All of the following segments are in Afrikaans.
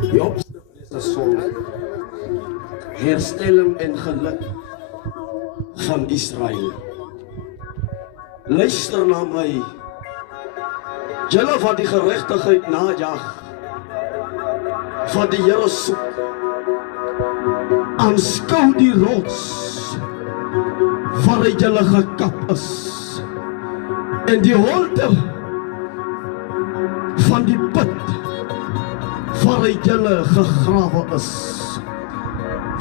Job se song, herstelling en geluk van Israel. Luister na my, julle wat die geregtigheid najag, wat die Here soek, aanskou die rots waaruit julle gekap is, en die holte van die put waaruit julle gegrawe is.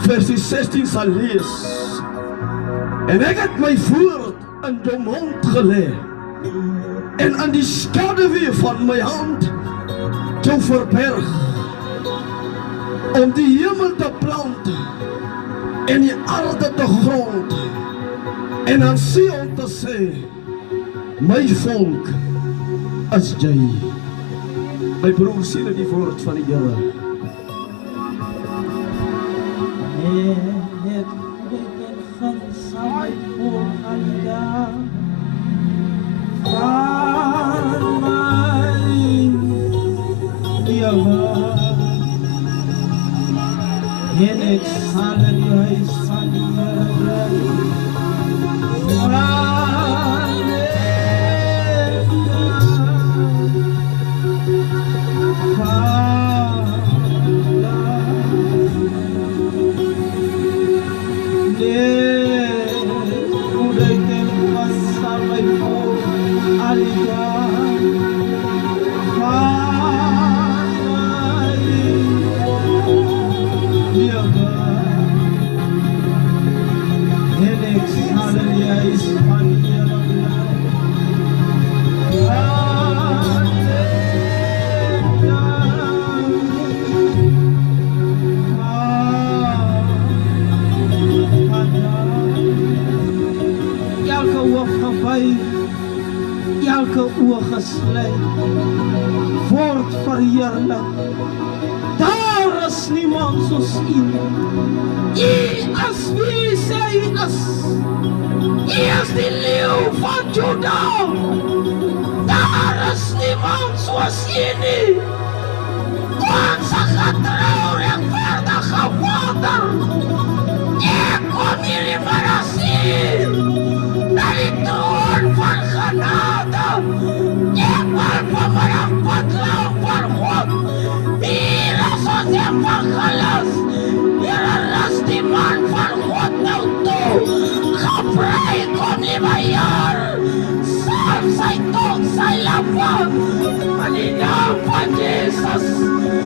Versie 16 sal lees, en ek het my woord in jou mond gelê, en aan die skaduwee van my hand jou verberg, om die hemel te plant en die aarde te grond, en aan Sion te sê, my volk is jy. My broer, sien die woord van die Here. Elke oog gesluit word verheerlik. Daar is niemand soos U. U is wie sê U is. U is die leeu van Juda. Daar is niemand soos U nie. Onze getrou regverdige Vader, ek kom hierdie middag sien na die troon van genade. Ek wil vanmiddag patrouw van God. Hier is ons evangelis. Hier is die man van God nou toe. Gebruik om die beheer. Salf sy tong, sy lippen. In die naam van Jesus.